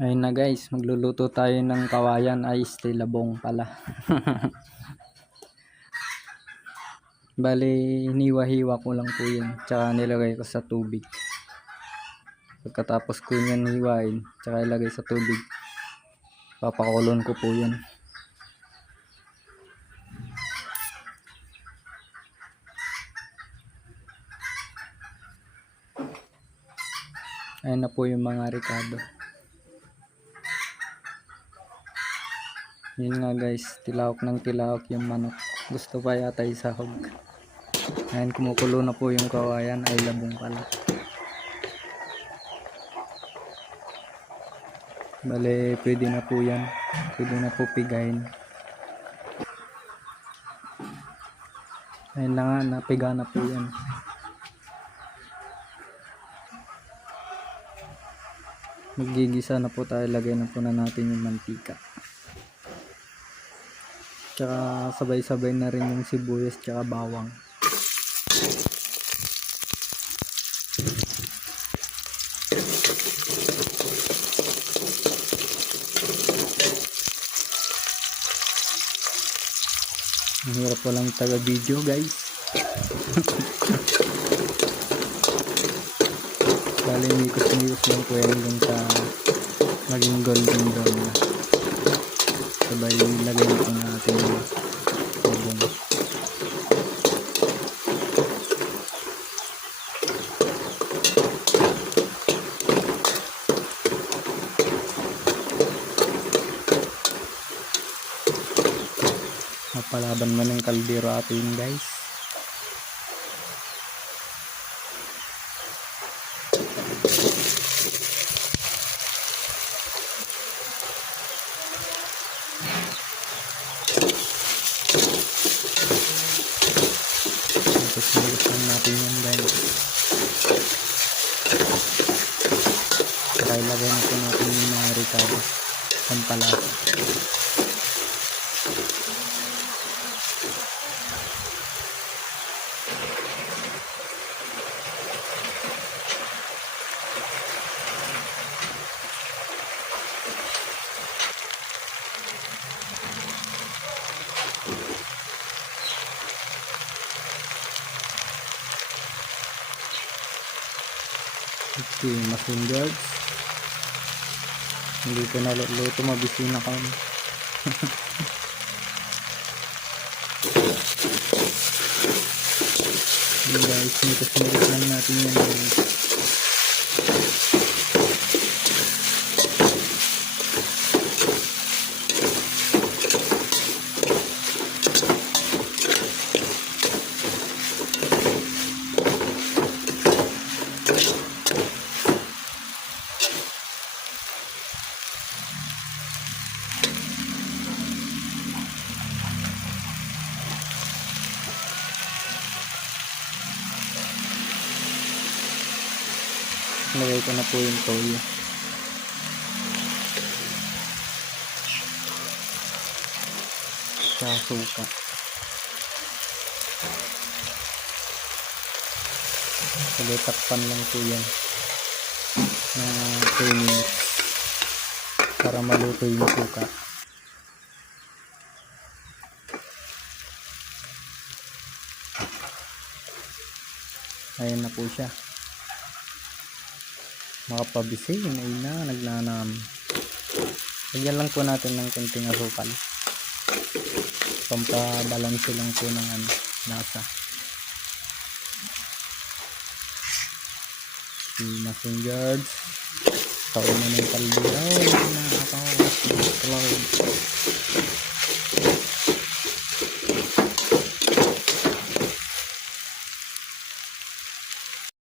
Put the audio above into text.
Ayun na guys, magluluto tayo ng kawayan ay labong pala. Bali, hiniwa-hiwa ko lang po yun. Tsaka nilagay ko sa tubig. Pagkatapos ko yun hiwain, tsaka ilagay sa tubig. Papakulon ko po yun. Ayun na po yung mga ricado. Yun nga guys, tilawak ng tilawak yung manok. Gusto pa yata isahog. Ayun, kumukulo na po yung kawayan ay labong pala. Bale, pwede na po yan. Pwede na po pigahin. Ayun na nga, napiga na po yan. Magigisa na po tayo. Lagay na po na natin yung mantika. Tsaka sabay-sabay na rin yung sibuyas tsaka bawang. Ang hirap walang taga-video guys. Bali mikos-mikos lang po yan dun sa maging golden brown na. Sabay lagay po natin yung sabong. Mapalaban mo ng kaldero atin guys. Tapos lang natin yan guys. Saka ilagay na po natin yung mga ricado. Pampalasa. Okay, masinggers. Hindi ko naluto, mabisina ka. Hey guys, mitas-mitas lang natin yan guys. Lagay ko na po yung toyo. Sa suka. Sabay takpan lang po yan. Na 2 minutes. Para maluto yung suka. Ayan na po siya. Makapabisi, ay na, nagnanam. Lagyan lang po natin ng konting asukal. Pampabalanse lang po ng lasa. Messengers. Taon na ng kaldero. Nakakawas ng cloud.